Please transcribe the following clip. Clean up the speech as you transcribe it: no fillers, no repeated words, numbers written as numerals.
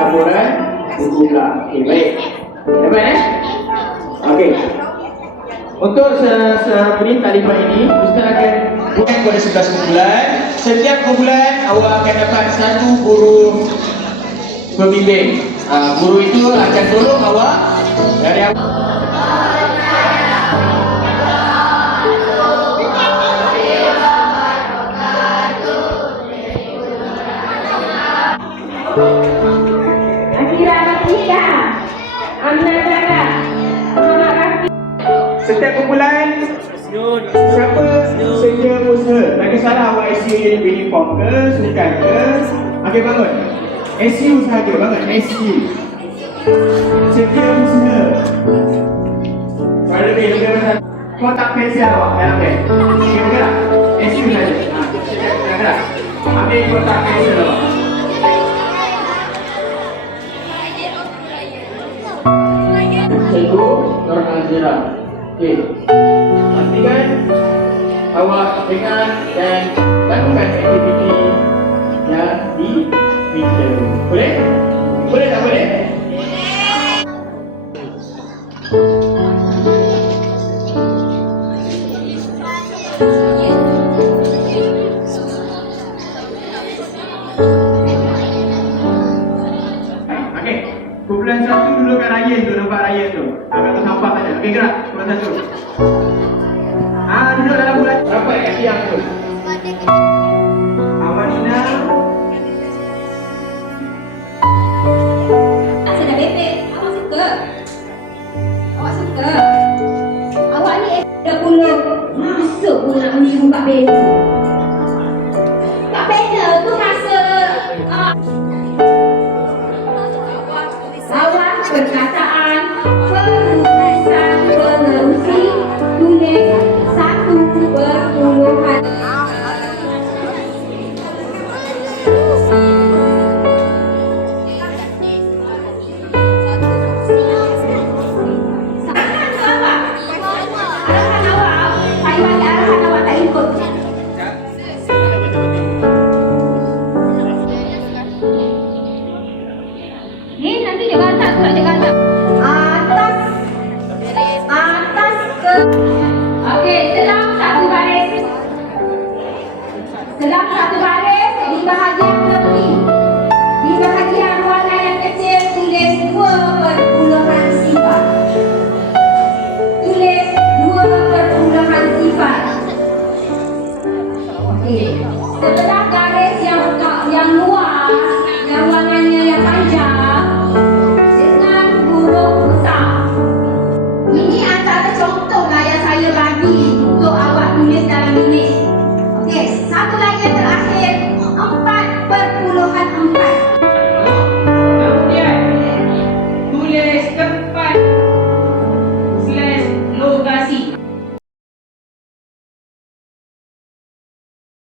campuran buku pula. Okey, baik. Dapat okey. Untuk taliban ini, Ustaz akan bukan kepada 11 kumpulan. Setiap kumpulan awak akan dapat satu guru pembimbing. Guru itu akan tolong awak dari awal. Setiap kumpulan siapa sedia usaha. Tak kisahlah awak isi bidding form ke, sukan ke. Okey, bangun. SU sahaja, bangun. SU sedia usaha. Kalau lebih kotak pensel awak dalam beg. Okey, okey tak? SU saja. Okey tak? Ambil kotak pensel awak. Cikgu Nur Nazira. Okey. Pastikan awak dengar dan lakukan aktiviti yang diminta. Boleh? Boleh tak boleh? Okey. Kumpulan satu dulu kat raya tu, nampak raya tu. Kata sampah saja. Okey, gerak. Kumpulan satu. Duduk dalam bulan. Rapat kat tiang tu. Awanina. Sedap bebek. Awak suka? Awak suka? Awak ni dah masuk pun nak meniru Kak Bena. Kak Bena tu masa awak perkataan penulisan penerusi tulis 1/10. Dalam satu baris di bahagian tepi, di bahagian warna yang kecil tulis 2/sifat. Tulis 2/sifat. Okey. Sebelah garis yang luar, yang warnanya yang panjang dengan huruf besar. Ini antara contoh